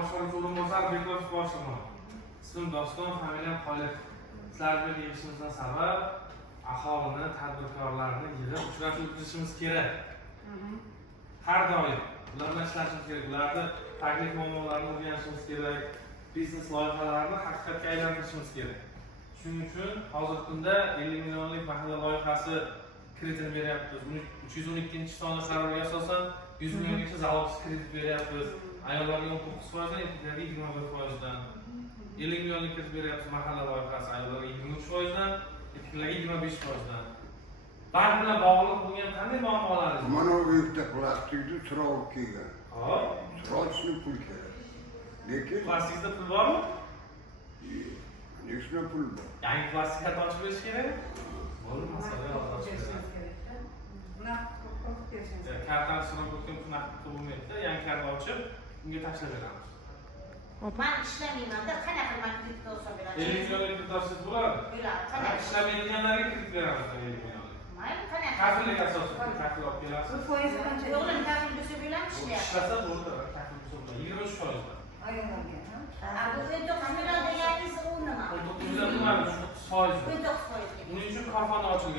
Boshqaruvchi o'rinbosari Bekov boshlig'i. Ismim Doston, familiyam Xolid. Sizlarga yig'ishimizdan sabab aholini, tadbirkorlarni yig'ib uchrashuv o'tkazishimiz kerak. Har doim ular bilan ishlashimiz kerak. Ularni taklif muammolarini o'rganishimiz kerak. Biznes loyihalarini haqiqatga aylantirishimiz kerak. Shuning uchun hozirgi kunda 50 millionlik mahalla loyihasi kreditini beryapmiz. 312-sonli qarorga asosan 100 milliongacha zavodsiz kredit beryapmiz. Ayollarga 19%, erkaklarga 21%dan. 50 millionlik kredit beryapmiz mahalla loyihasi, ayollarga 23%dan, erkaklarga 25%dan. Bank bilan bog'liq bo'lgan qanday muammolaringiz bor? Mana bu yerda plastikni chiroq kelgan. Hop. Chiroqni pul kerak. Lekin Plastikda pul bormi? nechta pul bor? Yangi plastik karta ochib berish kerak. Bo'ldi, masala yo'q. Kartani sinab o'tgan pul bo'lmaydi. Yangi karta ochib, unga tashlab beramiz. Men ishlamayman-da, qanaqa kredit olsa bo'ladi? 50 millionlik kredit olsangiz bo'ladi. Bo'ladi. Qanaqa? Ishlamaydiganlarga kredit beramiz 50 millionlik. Mayli, qanaqa? Kafillik asosida kafil olib kelasiz. Foiz qancha? O'g'lim kafil bo'lsa bo'ladi, ishlayapti. Ishlasa bo'ldi, kafil bo'lsa bo'ladi. 23%dan. Ayollarga, ha? Bu 19 million deganingiz u nima? 19 million nima? 19%. 19%. Uning uchun korxona ochilgan.